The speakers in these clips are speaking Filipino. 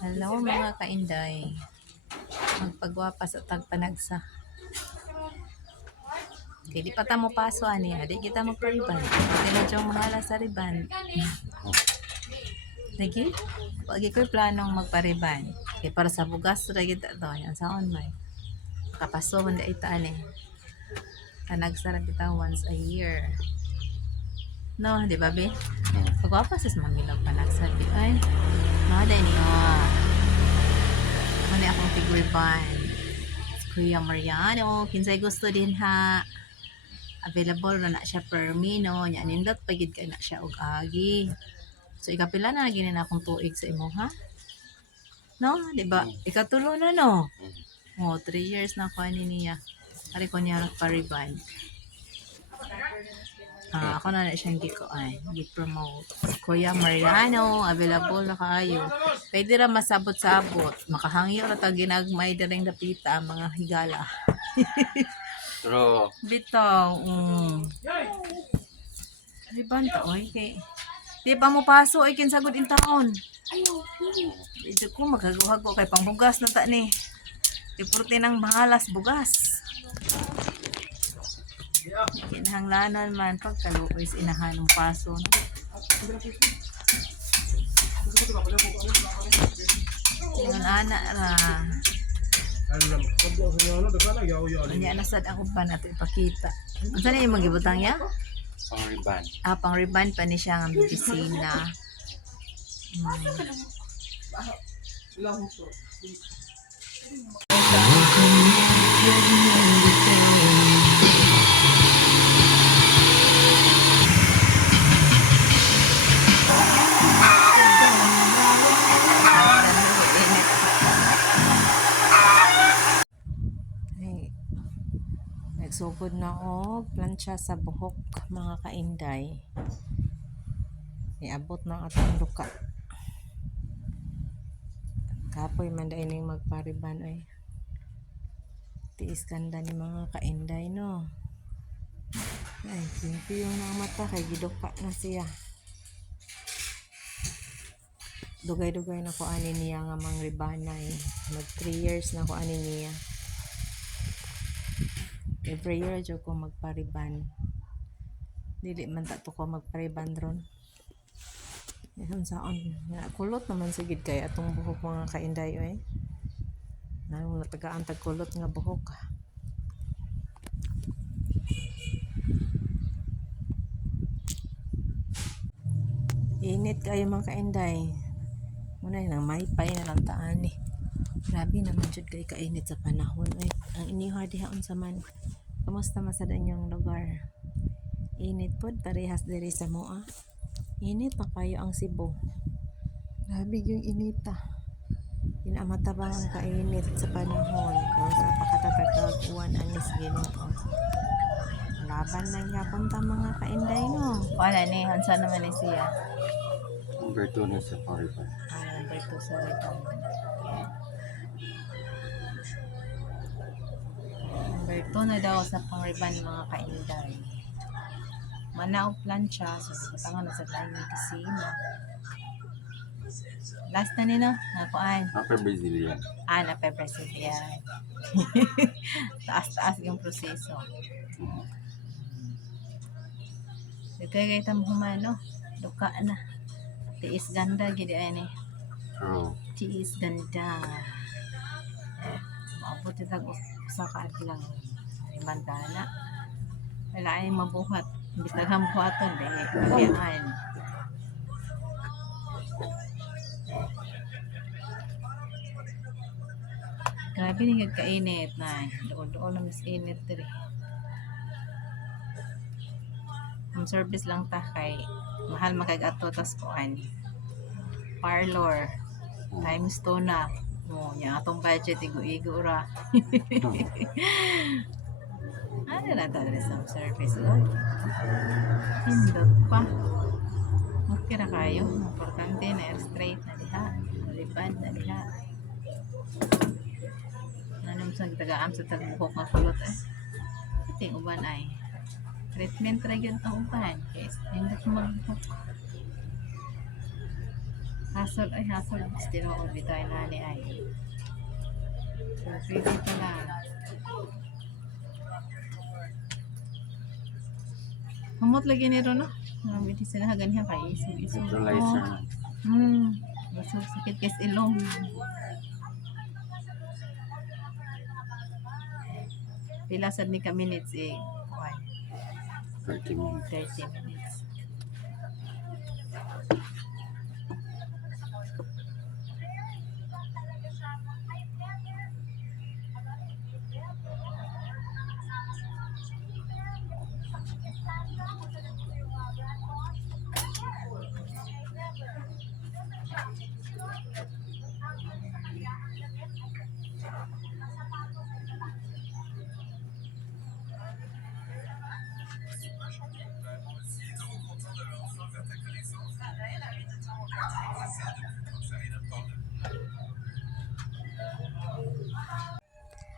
Hello mga kainday. Magpagwapa sa tagpanagsa. Kaya di pa ta mo paso ani, di kita magpariban. Di na diyong mahala sa riban. Lagi, wag ko'y planong magpariban. Kaya para sa bugas ra kita to, yan saon may. Kapaso hindi ita ani. Panagsa ra kita once a year. No, di ba be? Pagwapa sa mamilang panagsa di ay. Nada ni Mani akong tigriban. Kuya Mariano, kinsay gusto din ha. Available na siya per mino. Nya nindot pagid kay na siya og agi. So ikapila na gini na akong tuig sa imo ha. No, di ba? Ikatulo na no. Oh, 3 years na ko ani niya. Ari ko niya pariban. Ako na siyang gi-promote. Kuya Mariano, available na kayo. Pwede ra masabot-sabot. Makahangyo ra ta ginagmay diring dapita ang mga higala. Pero Bitaw. Riban ta oy kay. Di pa mo paso ay kinsagod in taon. Ito ko maghago-hago kay pangbugas na ta ni. Iporte ng bahalas bugas. Kinahanglanan man pagkaluoy sa inahan ng paso. Yun ana ra. Kanya nasad ang uban nato ipakita. Unsa na yung magibutang ya? pang-riban. Pang riban pa ni siya ng medisina. Nagsugod na og plancha sa buhok mga kainday. Iabot na atong duka. Kapoy man dai ning magpariban ay. Tiis kanda ni mga kainday no. Ay, piyong na ang mata kay giduka na siya. Dugay-dugay na ko ani niya nga mang ribanay. Mag 3 years na ko ani niya. Every year jud ko magpariban. Dili man ta to ko magpariban ron. Yan saon. Kulot naman sigid kay atong buhok mga kainday oy. Nang natagaan tag kulot nga buhok. Init kayo mga kainday. Muna nang maypay na lang taan eh. Grabe naman jud kay kainit sa panahon oy. Ang inihar dihaon sa man. Kamusta masad inyong lugar? Init pod parehas diri sa moa. Init pa kayo ang Cebu. Grabe yung inita. Inamatabang ang kainit sa panahon. Kung sa pakatatagag uwan anis Ginoo. Laban lang yapon ta mga kainday no. Wala ni hansa naman ni siya. Number 2 na sa pang-riban. Number 2 sa riban. Number 2 na daw sa pang-riban mga kainday. Manaw plancha so tangan na sa tayong medisina. Last na nino nakuan. Upper Brazilian. Na Brazilian. Taas-taas yung proseso. Kaya tam humano duka na. Tiis ganda gid ani. Pero Tiis ganda. Maabot tag usa ka adlaw. Mantana. Wala ay mabuhat. Bisag hambuhaton dili kayaan. Grabe ni kainit na. Doon na mas init diri. Ang service lang ta kay mahal makag-ato tas kuan. Parlor times 2 na. Mo nya atong budget igo-igo ra. Ano na ta sa service lo? Hindot pa. Okay ra kayo. Importante na air straight na diha. Riban na diha. Anong sa tagaam sa tagbuhok nga kulot eh. Ting uban ay treatment ra gyud ang uban. Yes, hindi ko magbuhok. Hasol ay hasol. Stilo ko bitay na ni ay. So, pwede pala. Humot lagi nito no? Hindi sinahagan niya kay iso-iso. Neutralizer na. Gusto sakit kes ilong. Pila sad ni ka minutes eh. 30 minutes. 30 minutes.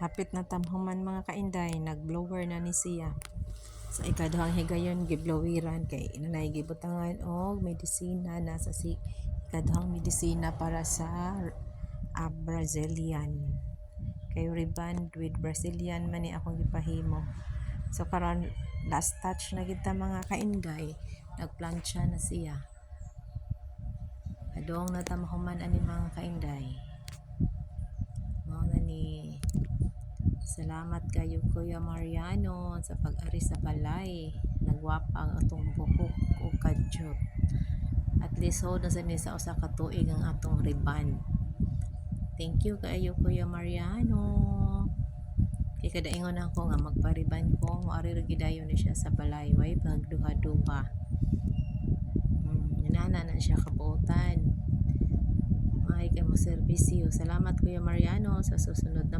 Hapit na tamhuman mga kainday, nag-blower na ni siya. Sa ikaduhang higayon, giblowiran kay inanay gibutangan og medisina na sa ikaduhang medisina para sa Brazilian. Kay reband with Brazilian man ni akong gipahimo. So karon last touch na kita mga kainday, nagplansya na siya. Adong na tamhuman ani mga kainday. Mao na ni salamat kayo Kuya Mariano sa pag-ari sa balay. Nagwapa ang atong buhok o kadyot. At least hold na sa usa ka tuig ang atong riban. Thank you kayo Kuya Mariano. Kay kadaingon ako nga magpariban ko, moari ra gidayon ni siya sa balay, way pagduha-duha. Nana na siya kabuotan. May kay mo serbisyo. Salamat Kuya Mariano sa susunod na